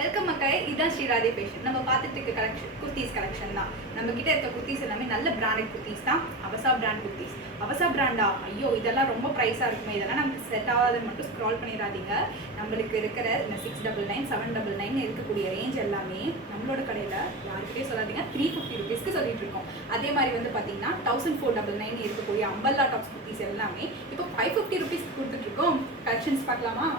Welcome மக்களே இதுதான் ஸ்ரீராதே fashion நம்ம பார்த்துட்டு இருக்க கலெக்ஷன் குர்த்திஸ் கலெக்ஷன் தான். நம்ம கிட்ட இருக்க குர்த்திஸ் எல்லாமே நல்ல பிராண்டட் குர்த்திஸ் தான். அவசா பிராண்ட் குர்த்திஸ் அவசா பிராண்டா ஐயோ இதெல்லாம் ரொம்ப ப்ரைஸாக இருக்குமே. இதெல்லாம் நமக்கு செட் ஆகாத மட்டும் ஸ்க்ரால் பண்ணிடாதீங்க. நம்மளுக்கு இருக்கிற இந்த six double nine seven double nine இருக்கக்கூடிய ரேஞ்ச் எல்லாமே நம்மளோட கடையில் யாருக்கிட்டே சொல்லாதீங்க. த்ரீ ஃபிஃப்டி ருபீஸ்க்கு சொல்லிட்டு இருக்கோம். அதே மாதிரி வந்து பார்த்தீங்கன்னா தௌசண்ட் ஃபோர் டபுள் நைன் இருக்கக்கூடிய அம்பல்லா டாப்ஸ் குர்த்திஸ் எல்லாமே இப்போ ஃபைவ் ஃபிஃப்டி ருபீஸ் கொடுத்துட்ருக்கோம் கலெக்ஷன்ஸ் பார்க்கலாமா?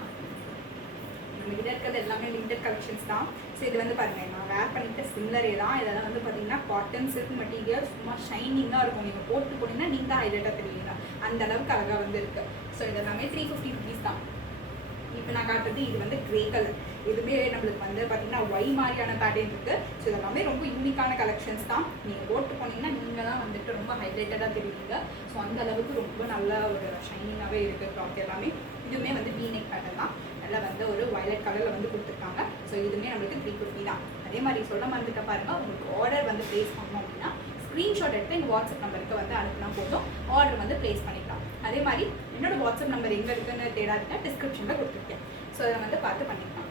நம்ம கிட்ட இருக்கிறது எல்லாமே லிமிடெட் கலெக்ஷன்ஸ் தான். ஸோ இது வந்து பாருங்கள் நான் வேர் பண்ணிட்டு சிம்லரே தான். இதெல்லாம் வந்து பார்த்தீங்கன்னா காட்டன் சில்க் மெட்டீரியல் சும்மா ஷைனிங்காக இருக்கும். நீங்கள் போட்டு போனீங்கன்னா நீங்கள் தான் ஹைலைட்டாக தெரியுங்க. அந்த அளவுக்கு அழகாக வந்து இருக்குது ஸோ இது எல்லாமே த்ரீ ஃபிஃப்டி ருபீஸ் தான். இப்போ நான் காட்டுறது இது வந்து கிரே கலர் இதுவுமே நம்மளுக்கு வந்து பார்த்தீங்கன்னா ஒய் மாதிரியான பேட்டர்ன் இருக்குது ஸோ இதெல்லாமே ரொம்ப யூனிக்கான கலெக்ஷன்ஸ் தான். நீங்கள் போட்டு போனீங்கன்னா நீங்கள் தான் வந்துட்டு ரொம்ப ஹைலைட்டடாக தெரியுங்க. ஸோ அந்த அளவுக்கு ரொம்ப நல்ல ஒரு ஷைனிங்காகவே இருக்குது க்ளாத் எல்லாமே. இதுவுமே வந்து வீனெக் பேட்டர்ன் தான். நல்லா வந்து ஒரு வயலட் கலரில் வந்து கொடுத்துருக்காங்க. ஸோ இதுவுமே நம்மளுக்கு த்ரீ ஃபிஃப்டி தான். அதே மாதிரி சொல்ல மறந்துட்ட பாருங்க உங்களுக்கு ஆர்டர் வந்து ப்ளேஸ் பண்ணணும் அப்படின்னா ஸ்க்ரீன்ஷாட் எடுத்து எங்கள் வாட்ஸ்அப் நம்பருக்கு வந்து அனுப்புனா போதும். ஆர்டர் வந்து ப்ளேஸ் பண்ணிக்கலாம். அதே மாதிரி என்னோட வாட்ஸ்அப் நம்பர் எங்கே இருக்குன்னு தேடாதுன்னா டிஸ்கிரிப்ஷனில் கொடுத்துருக்கேன். ஸோ அதை வந்து பார்த்து பண்ணிக்கலாம்.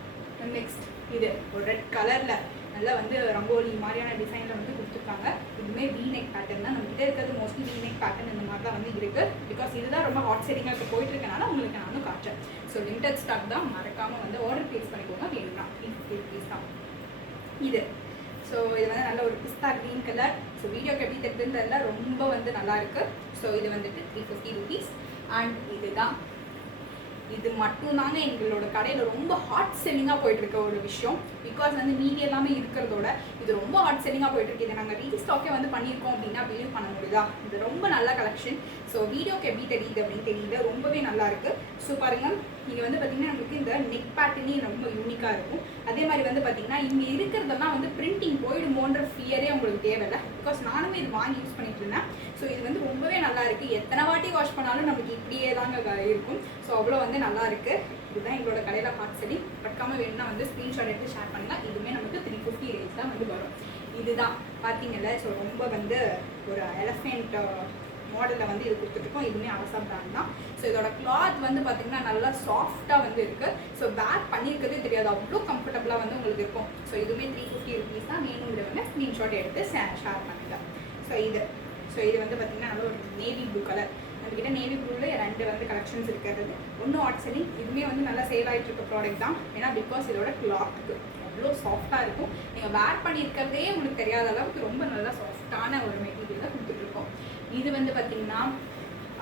நெக்ஸ்ட் இது ஒரு ரெட் கலரில் நல்லா வந்து ரங்கோலி மாதிரியான டிசைனில் வந்து கொடுத்துருக்காங்க. இதுவுமே வீநெக் பேட்டர்ன் தான். நம்மகிட்ட இருக்கிறது மோஸ்ட்லி வீநெக் பேட்டர்ன் இந்த மாதிரி தான் வந்து இருக்குது பிகாஸ் இதுதான் ரொம்ப ஹாட் செட்டிங்காக இப்போ போயிட்டு இருக்கனால உங்களுக்கு நானும் காட்டுறேன். ஸோ லிமிடெட் ஸ்டாக் தான் மறக்காமல் வந்து ஆர்டர் ப்ளேஸ் பண்ணிக்கோங்க. வேணும்னா ஃபிஃப்டி ருபீஸ் தான். இது. ஸோ இது வந்து நல்ல ஒரு பிஸ்தா க்ரீன் கலர் ஸோ வீடியோக்கு எப்படி தெரிஞ்சுன்றதுல ரொம்ப வந்து நல்லா இருக்குது ஸோ இது வந்துட்டு த்ரீ ஃபிஃப்டி ருபீஸ் அண்ட் இதுதான். இது மட்டும்தாங்க எங்களோட கடையில் ரொம்ப ஹாட் செல்லிங்காக போயிட்டு இருக்க ஒரு விஷயம். பிகாஸ் வந்து மீதி எல்லாமே இருக்கிறதோட இது ரொம்ப ஹாட் செல்லிங்காக போயிட்டு இருக்கு இதை நாங்கள் ரீஸ்டாக்கே வந்து பண்ணியிருக்கோம் அப்படின்னா பிலீவ் பண்ண முடியுதா? இது ரொம்ப நல்ல கலெக்ஷன் ஸோ வீடியோக்கு எப்படி தெரியுது அப்படின்னு தெரியல. ரொம்பவே நல்லா இருக்கு. ஸோ பாருங்கள் இங்கே வந்து பார்த்தீங்கன்னா நம்மளுக்கு இந்த நெக் பேட்டர்னே ரொம்ப யூனிக்காக இருக்கும். அதே மாதிரி வந்து பார்த்தீங்கன்னா இங்கே இருக்கிறதெல்லாம் வந்து பிரிண்டிங் போயிடுமோன்ற ஃபியரே உங்களுக்கு தேவையில்லை. பிகாஸ் நானுமே இது வாங்கி யூஸ் பண்ணிட்டு இருந்தேன். ஸோ இது வந்து ரொம்பவே நல்லா எத்தனை வாட்டி வாஷ் பண்ணாலும் நமக்கு இப்படியே தாங்க இருக்கும். ஸோ அவ்வளோ வந்து நல்லா இருக்கு. இதுதான் எங்களோட கடையில் ஹாட் செடி பட்காம வேணும்னா வந்து ஸ்க்ரீன்ஷாட் எடுத்து ஷேர் பண்ணலாம் இதுவுமே நமக்கு த்ரீ ஃபிஃப்டி ரேஞ்ச் தான் வந்து வரும். இதுதான். பார்த்தீங்கல்ல ஸோ ரொம்ப வந்து ஒரு எலஃபெண்ட் uh, மாடலில் வந்து இது கொடுத்துட்ருக்கோம் இதுவுமே அவசா பிராண்ட் தான். ஸோ இதோட கிளாத் வந்து பார்த்தீங்கன்னா நல்லா சாஃப்டாக வந்து இருக்குது ஸோ பேக் பண்ணியிருக்கிறதே தெரியாது. அவ்வளோ கம்ஃபர்டபுளாக வந்து உங்களுக்கு இருக்கும். ஸோ இதுவுமே த்ரீ ஃபிஃப்டி ருபீஸ் தான் வேணுங்கிறவங்க ஸ்க்ரீன்ஷாட் எடுத்து ஷேர் பண்ணுங்க. ஸோ இது. ஸோ இது வந்து பார்த்தீங்கன்னா நல்ல ஒரு நேவி கலர் நம்மக்கிட்ட நேவி ப்ளூவில் ரெண்டு வந்து கலெக்ஷன்ஸ் இருக்கிறது. ஒன்று ஆட் செல்லிங் இதுவுமே வந்து நல்லா சேல் ஆகிட்டு இருக்க ப்ராடக்ட் தான். ஏன்னா பிகாஸ் இதோட கிளாத்துக்கு அவ்வளோ சாஃப்டாக இருக்கும். நீங்கள் வேர் பண்ணியிருக்கிறதே உங்களுக்கு தெரியாத அளவுக்கு ரொம்ப நல்லா சாஃப்டான ஒரு மெட்டீரியலாக கொடுத்துட்ருக்கோம். இது வந்து பார்த்தீங்கன்னா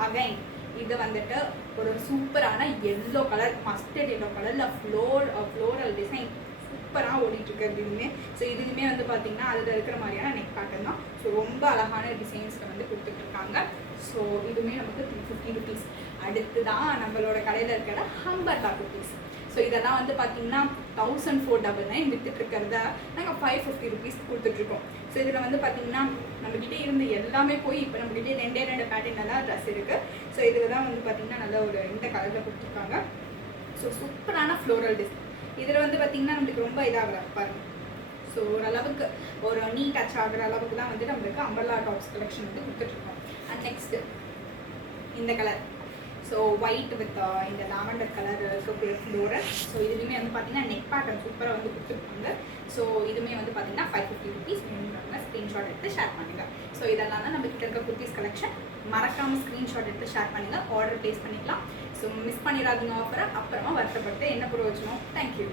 அகைன் இது வந்துட்டு ஒரு சூப்பரான எல்லோ கலர் மஸ்டர்ட் எல்லோ கலரில் ஃப்ளோர் ஃப்ளோரல் டிசைன் சூப்பராக ஓடிட்டுருக்கு அப்படின்னு ஸோ இதுவுமே வந்து பார்த்தீங்கன்னா அதில் இருக்கிற மாதிரியான நெக் பேட்டர்ன் தான். ஸோ ரொம்ப அழகான டிசைன்ஸில் வந்து கொடுத்துட்ருக்காங்க. ஸோ இதுவுமே நமக்கு த்ரீ ஃபிஃப்டி ருபீஸ் அடுத்து தான் நம்மளோட கடையில் இருக்கிற ஹம்பர்லா குர்த்திஸ் ஸோ இதெல்லாம் வந்து பார்த்தீங்கன்னா தௌசண்ட் ஃபோர் டபுள் நைன் வித்துட்ருக்கிறத நாங்கள் ஃபைவ் ஃபிஃப்டி ருபீஸ் கொடுத்துட்ருக்கோம். ஸோ இதில் வந்து பார்த்தீங்கன்னா நம்மக்கிட்ட இருந்த எல்லாமே போய் இப்போ நம்மக்கிட்ட ரெண்டே ரெண்டு பேட்டர்னில் தான் ட்ரெஸ் இருக்குது ஸோ இதில் தான் வந்து பார்த்தீங்கன்னா நல்ல ஒரு இந்த கலரில் கொடுத்துருக்காங்க. ஸோ சூப்பரான ஃப்ளோரல் டிசைன் இதில் வந்து பார்த்தீங்கன்னா நம்மளுக்கு ரொம்ப இதாகல பாருங்க. ஸோ ஓரளவுக்கு ஒரு நீ டச் ஆகிற அளவுக்கு தான் வந்து நம்மளுக்கு அம்பர்லா டாப்ஸ் கலெக்ஷன் வந்து கொடுத்துட்ருக்கோம் அண்ட் நெக்ஸ்ட்டு இந்த கலர் ஸோ ஒயிட் வித் இந்த லாவெண்டர் கலர் இருக்கக்கூடிய ஃப்ளோரல் ஸோ இதுலேயுமே வந்து பார்த்தீங்கன்னா நெக் பேட்டர்ன் சூப்பராக வந்து கொடுத்துருப்பாங்க. ஸோ இதுவுமே வந்து பார்த்தீங்கன்னா ஃபைவ் ஃபிஃப்டி ருபீஸ் வேணுங்கிறவங்க ஸ்க்ரீன்ஷாட் எடுத்து ஷேர் பண்ணுங்கள் ஸோ இதெல்லாம் தான் நம்ம கிட்ட இருக்க குர்த்திஸ் கலெக்ஷன் மறக்காமல் ஸ்க்ரீன்ஷாட் எடுத்து ஷேர் பண்ணுங்கள் ஆர்டர் ப்ளேஸ் பண்ணிக்கலாம். ஸோ மிஸ் பண்ணிடாதீங்க ஆஃபரை அப்புறமா வருத்தப்பட்டு என்ன பிரயோஜனம்? தேங்க்யூ